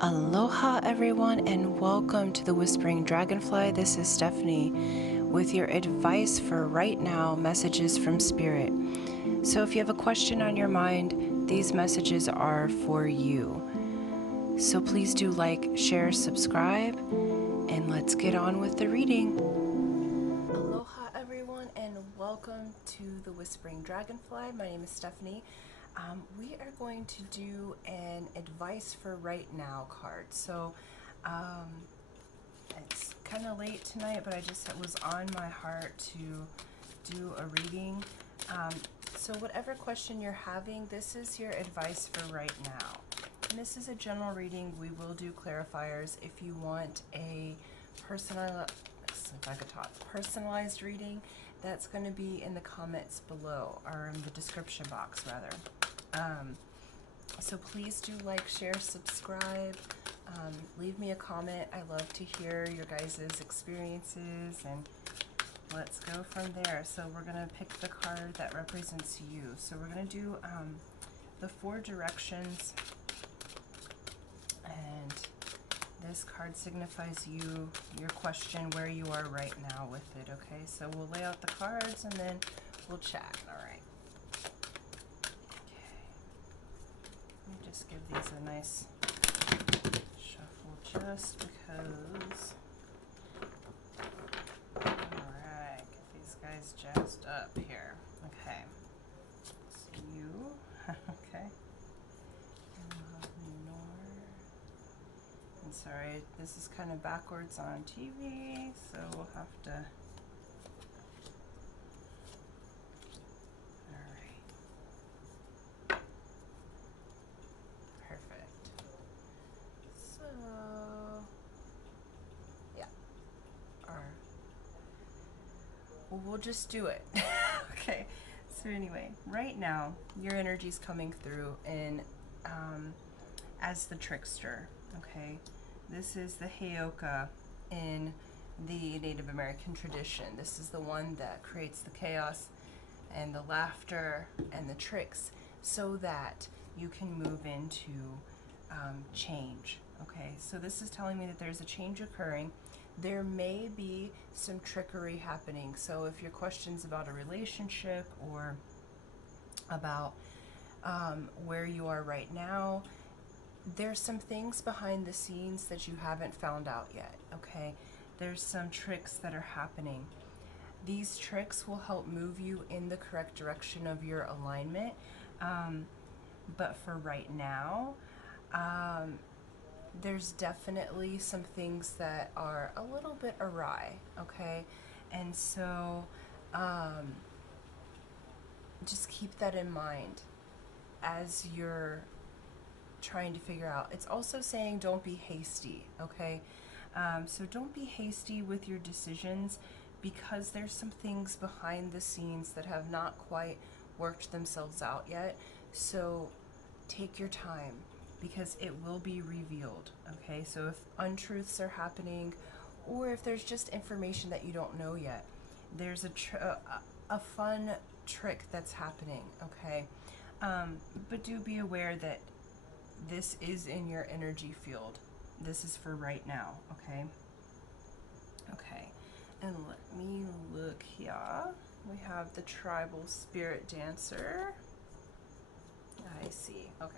Aloha everyone and welcome to the Whispering Dragonfly. This is Stephanie with your advice for right now, messages from Spirit. So if you have a question on your mind, these messages are for you. So please do like, share, subscribe, and let's get on with the reading. Aloha everyone and welcome to the Whispering Dragonfly. My name is Stephanie. We are going to do an advice for right now card. So it's kind of late tonight, but it was on my heart to do a reading. So whatever question you're having, this is your advice for right now. And this is a general reading. We will do clarifiers. If you want a personalized reading, that's going to be in the comments below, or in the description box rather. So please do like, share, subscribe, leave me a comment. I love to hear your guys' experiences, and let's go from there. So we're going to pick the card that represents you. So we're going to do the 4 directions, and this card signifies you, your question, where you are right now with it, okay? So we'll lay out the cards and then we'll chat, all right? Let me just give these a nice shuffle just because. Alright, get these guys jazzed up here. Okay. So you, okay. I'm sorry, this is kind of backwards on TV, so we'll have to. Well, we'll just do it. Okay. So anyway, right now your energy's coming through in as the trickster. Okay. This is the Heyoka in the Native American tradition. This is the one that creates the chaos and the laughter and the tricks so that you can move into change. Okay. So this is telling me that there's a change occurring. There may be some trickery happening. So if your question's about a relationship or about where you are right now, there's some things behind the scenes that you haven't found out yet, okay? There's some tricks that are happening. These tricks will help move you in the correct direction of your alignment. But for right now, there's definitely some things that are a little bit awry, okay? And so just keep that in mind as you're trying to figure out. It's also saying don't be hasty, okay? So don't be hasty with your decisions, because there's some things behind the scenes that have not quite worked themselves out yet. So take your time, because it will be revealed, okay? So if untruths are happening, or if there's just information that you don't know yet, there's a fun trick that's happening, okay? But do be aware that this is in your energy field. This is for right now, okay? Okay, and let me look here. We have the tribal spirit dancer. I see, okay.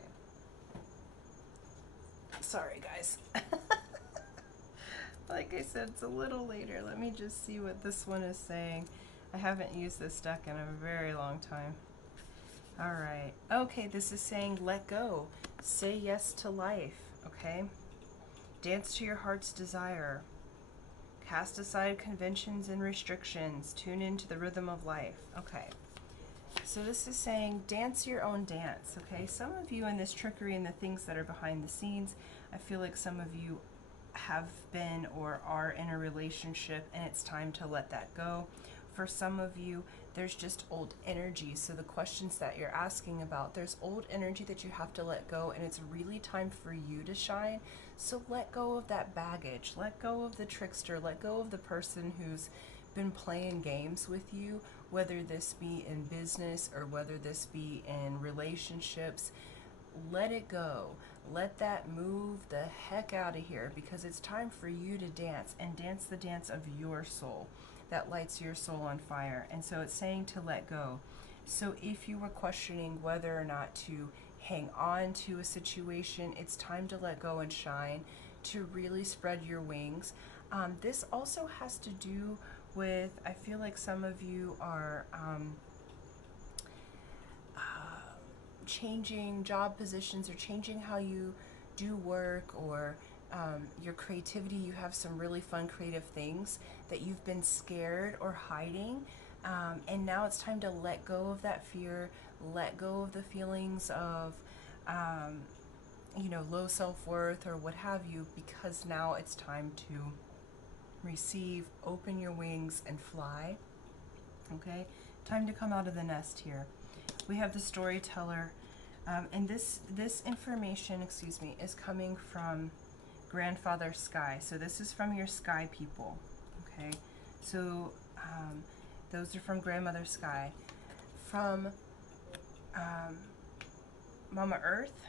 Sorry, guys. Like I said, it's a little later. Let me just see what this one is saying. I haven't used this deck in a very long time. All right. Okay, this is saying let go. Say yes to life, okay? Dance to your heart's desire. Cast aside conventions and restrictions. Tune into the rhythm of life. Okay. So this is saying dance your own dance, okay? Some of you in this trickery and the things that are behind the scenes, I feel like some of you have been or are in a relationship and it's time to let that go. For some of you, there's just old energy. So the questions that you're asking about, there's old energy that you have to let go, and it's really time for you to shine. So let go of that baggage. Let go of the trickster. Let go of the person who's been playing games with you, whether this be in business or whether this be in relationships. Let it go. let that move the heck out of here, because it's time for you to dance, and dance the dance of your soul that lights your soul on fire. And so it's saying to let go. So if you were questioning whether or not to hang on to a situation, it's time to let go and shine, to really spread your wings. This also has to do with, I feel like some of you are changing job positions, or changing how you do work, or your creativity. You have some really fun creative things that you've been scared or hiding, and now it's time to let go of that fear, let go of the feelings of you know, low self-worth or what have you, because now it's time to receive, open your wings and fly. Okay, time to come out of the nest here. We have the storyteller, and this information, excuse me, is coming from Grandfather Sky. So this is from your sky people. Okay, so those are from Grandmother Sky. From Mama Earth,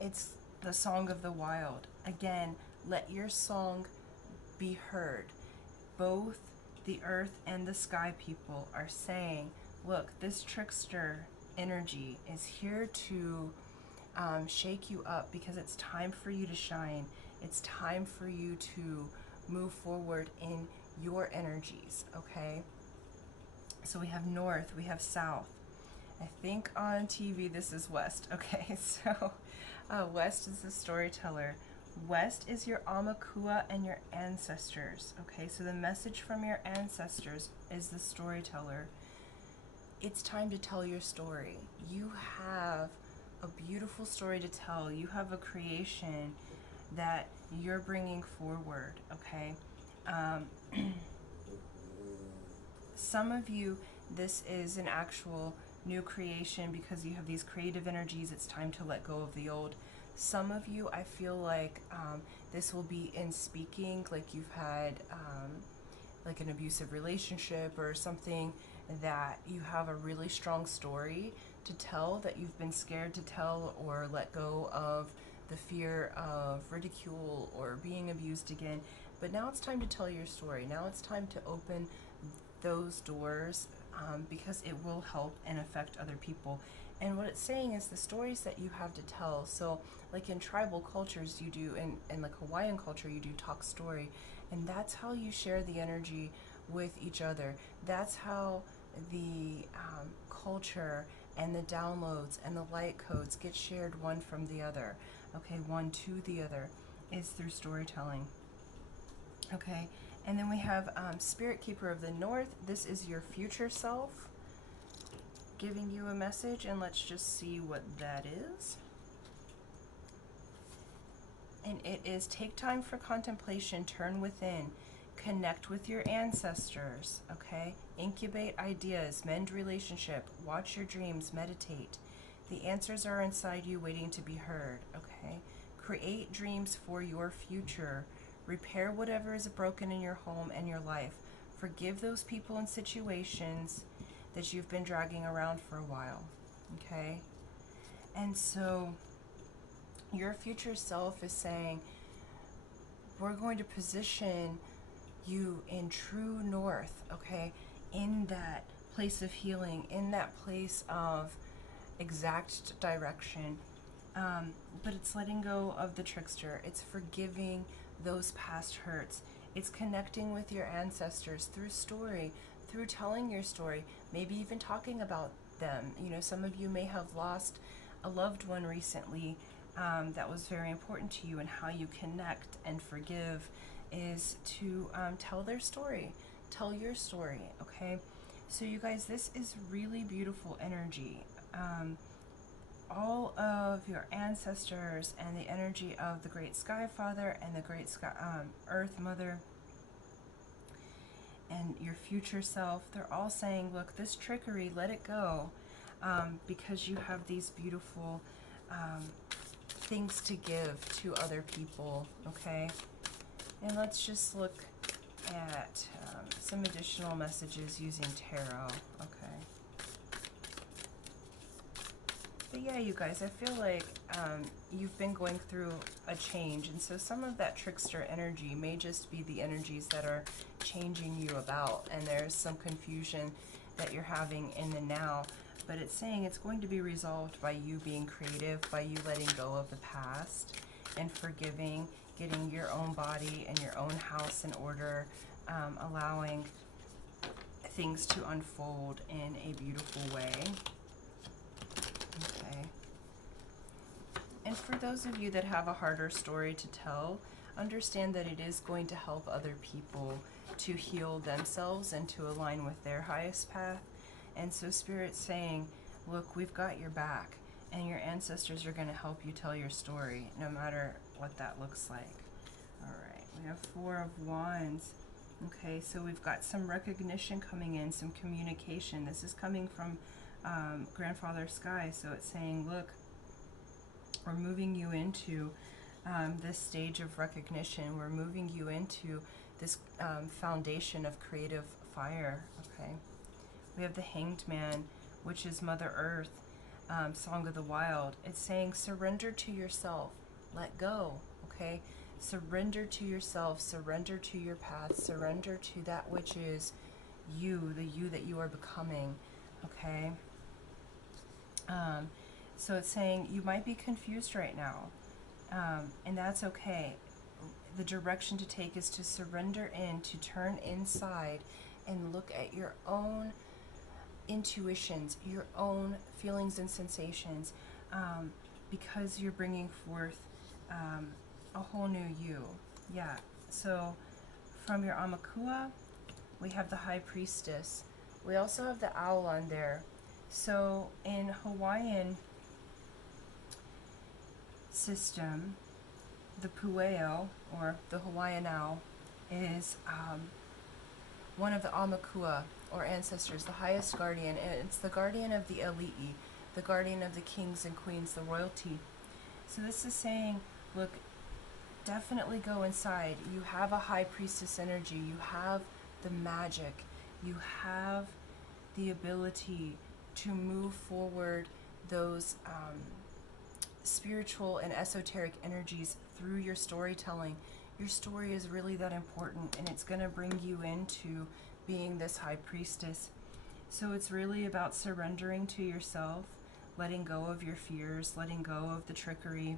it's the song of the wild. Again, let your song be heard. Both the earth and the sky people are saying, look, this trickster energy is here to shake you up, because it's time for you to shine. It's time for you to move forward in your energies. Okay, so we have north, we have south. I think on TV this is west. Okay, so west is the storyteller. West is your Amakua and your ancestors. Okay, so the message from your ancestors is the storyteller. It's time to tell your story. You have a beautiful story to tell. You have a creation that you're bringing forward. Okay, some of you, this is an actual new creation because you have these creative energies. It's time to let go of the old. Some of you, I feel like this will be in speaking, like you've had like an abusive relationship or something, that you have a really strong story to tell that you've been scared to tell, or let go of the fear of ridicule or being abused again. But now it's time to tell your story. Now it's time to open those doors, because it will help and affect other people. And what it's saying is the stories that you have to tell. So like in tribal cultures you do, in like Hawaiian culture you do talk story, and that's how you share the energy with each other. That's how the culture and the downloads and the light codes get shared one from the other. Okay, one to the other is through storytelling. Okay, and then we have Spirit Keeper of the North. This is your future self giving you a message, and let's just see what that is. And it is, take time for contemplation, turn within, connect with your ancestors. Okay, incubate ideas, mend relationship, watch your dreams, meditate. The answers are inside you waiting to be heard. Okay, create dreams for your future. Repair whatever is broken in your home and your life. Forgive those people and situations that you've been dragging around for a while. Okay, and so your future self is saying, we're going to position you in true north. Okay, in that place of healing, in that place of exact direction. But it's letting go of the trickster. It's forgiving those past hurts. It's connecting with your ancestors through story, through telling your story, maybe even talking about them. You know, some of you may have lost a loved one recently that was very important to you, and how you connect and forgive is to tell their story, tell your story. Okay, so you guys, this is really beautiful energy. All of your ancestors and the energy of the Great Sky Father and the Great Sky, Earth Mother and your future self, they're all saying, look, this trickery, let it go, because you have these beautiful things to give to other people. Okay, and let's just look at some additional messages using tarot. Okay, But yeah, you guys, I feel like you've been going through a change, and so some of that trickster energy may just be the energies that are changing you about, and there's some confusion that you're having in the now. But it's saying it's going to be resolved by you being creative, by you letting go of the past and forgiving, getting your own body and your own house in order, allowing things to unfold in a beautiful way. Okay. And for those of you that have a harder story to tell, understand that it is going to help other people to heal themselves and to align with their highest path. And so Spirit's saying, look, we've got your back, and your ancestors are going to help you tell your story, no matter what that looks like. All right, we have 4 of Wands. Okay, so we've got some recognition coming in, some communication. This is coming from Grandfather Sky, so it's saying, look, we're moving you into this stage of recognition. We're moving you into this foundation of creative fire, okay? We have the Hanged Man, which is Mother Earth, Song of the Wild. It's saying surrender to yourself, let go, okay? Surrender to yourself, surrender to your path, surrender to that which is you, the you that you are becoming, okay? So it's saying you might be confused right now, and that's okay. The direction to take is to surrender in, to turn inside and look at your own intuitions, your own feelings and sensations, because you're bringing forth a whole new you. Yeah, so from your Amakua, we have the High Priestess. We also have the owl on there. So in Hawaiian system, the Pueo, or the Hawaiian owl, is one of the Amakua, or ancestors, the highest guardian. And it's the guardian of the Eli'i, the guardian of the kings and queens, the royalty. So this is saying, look, definitely go inside. You have a High Priestess energy. You have the magic. You have the ability to move forward those spiritual and esoteric energies through your storytelling. Your story is really that important, and it's going to bring you into being this High Priestess. So it's really about surrendering to yourself, letting go of your fears, letting go of the trickery.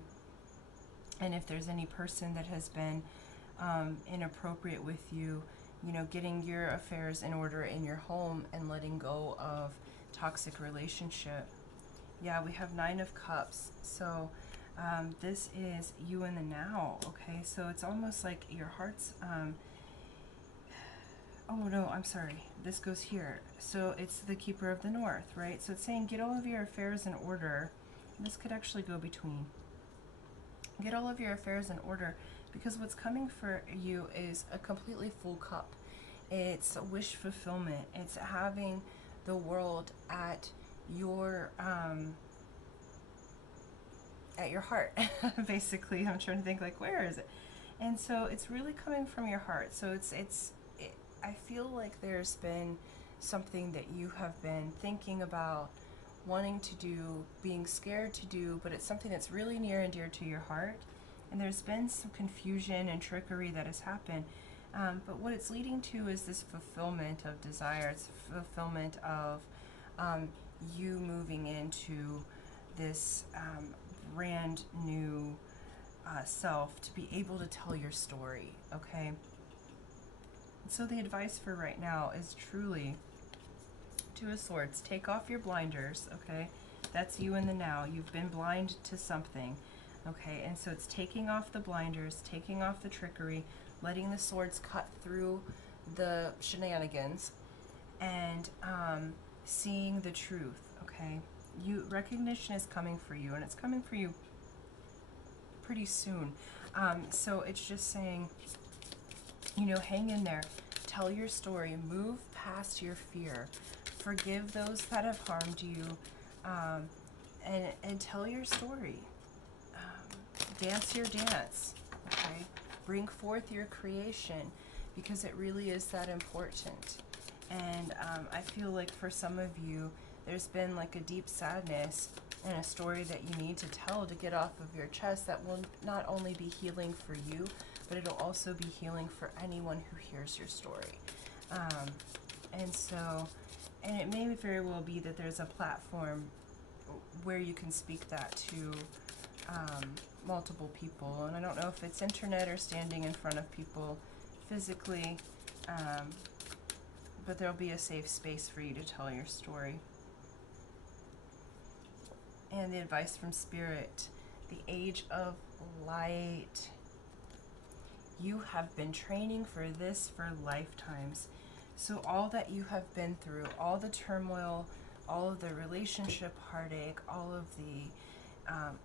And if there's any person that has been inappropriate with you, you know, getting your affairs in order in your home and letting go of toxic relationship. Yeah, we have 9 of Cups. So this is you in the now, okay? So it's almost like your heart's, oh no, I'm sorry. This goes here. So it's the Keeper of the North, right? So it's saying get all of your affairs in order. This could actually go between. Get all of your affairs in order, because what's coming for you is a completely full cup. It's a wish fulfillment. It's having the world at your heart. Basically, I'm trying to think, like, where is it? And so it's really coming from your heart. So I feel like there's been something that you have been thinking about, wanting to do, being scared to do, but it's something that's really near and dear to your heart. And there's been some confusion and trickery that has happened. But what it's leading to is this fulfillment of desire. It's fulfillment of you moving into this brand new self to be able to tell your story, okay? So the advice for right now is truly, 2 of Swords, take off your blinders, okay? That's you in the now. You've been blind to something, okay? And so it's taking off the blinders, taking off the trickery, letting the swords cut through the shenanigans, and seeing the truth, okay? Recognition is coming for you, and it's coming for you pretty soon. So it's just saying, you know, hang in there, tell your story, move past your fear, forgive those that have harmed you, and tell your story. Dance your dance, okay? Bring forth your creation, because it really is that important. And I feel like for some of you, there's been like a deep sadness and a story that you need to tell to get off of your chest that will not only be healing for you, but it'll also be healing for anyone who hears your story. And so, and it may very well be that there's a platform where you can speak that to multiple people. And I don't know if it's internet or standing in front of people physically, but there'll be a safe space for you to tell your story. And the advice from Spirit, the age of light. You have been training for this for lifetimes. So all that you have been through, all the turmoil, all of the relationship heartache, all of the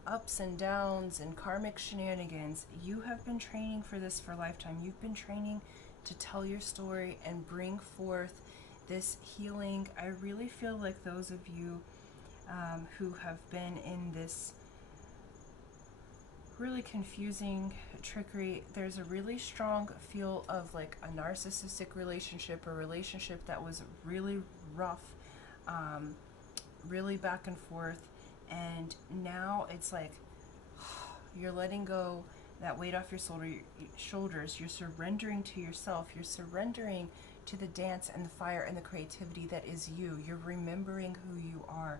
ups and downs and karmic shenanigans, you have been training for this for lifetime. You've been training to tell your story and bring forth this healing. I really feel like those of you who have been in this really confusing trickery, there's a really strong feel of like a narcissistic relationship, a relationship that was really rough, really back and forth, and now it's like you're letting go that weight off your shoulders. You're surrendering to yourself. You're surrendering to the dance and the fire and the creativity that is you. You're remembering who you are,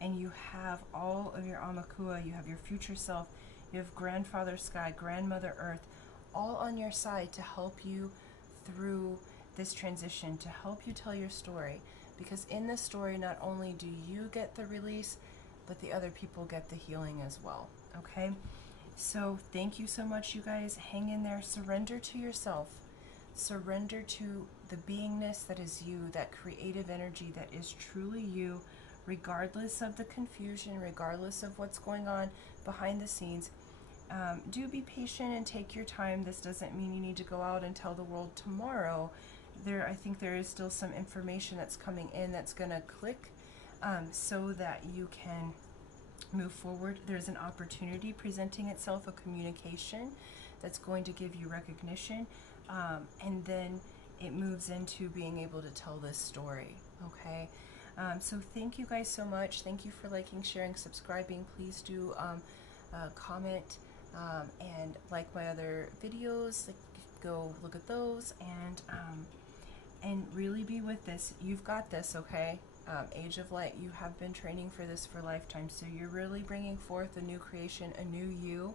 and you have all of your Amakua, you have your future self, you have Grandfather Sky, Grandmother Earth, all on your side to help you through this transition, to help you tell your story. Because in this story, not only do you get the release, but the other people get the healing as well, okay? So thank you so much, you guys. Hang in there. Surrender to yourself. Surrender to the beingness that is you, that creative energy that is truly you, regardless of the confusion, regardless of what's going on behind the scenes. Do be patient and take your time. This doesn't mean you need to go out and tell the world tomorrow. I think there is still some information that's coming in that's going to click so that you can move forward. There's an opportunity presenting itself, a communication that's going to give you recognition, and then it moves into being able to tell this story, okay? So thank you guys so much. Thank you for liking, sharing, subscribing. Please do comment and like my other videos. Go look at those and really be with this. You've got this, okay? Age of Light, you have been training for this for lifetime, so you're really bringing forth a new creation, a new you.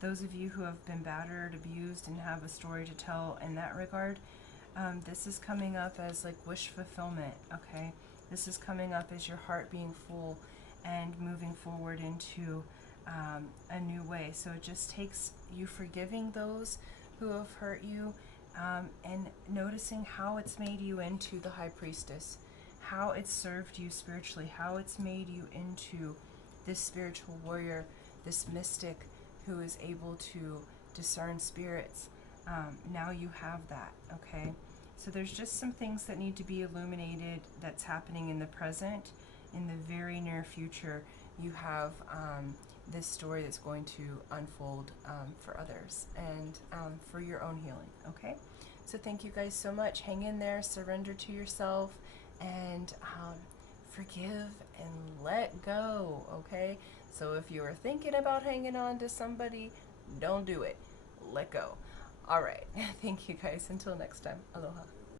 Those of you who have been battered, abused, and have a story to tell in that regard, this is coming up as like wish fulfillment, okay? This is coming up as your heart being full and moving forward into a new way. So it just takes you forgiving those who have hurt you, and noticing how it's made you into the High Priestess, how it's served you spiritually, how it's made you into this spiritual warrior, this mystic who is able to discern spirits. Now you have that, okay? So there's just some things that need to be illuminated that's happening in the present. In the very near future, you have this story that's going to unfold for others and for your own healing, okay? So thank you guys so much. Hang in there, surrender to yourself, and forgive and let go, okay? So if you are thinking about hanging on to somebody, don't do it. Let go. All right. Thank you guys. Until next time. Aloha.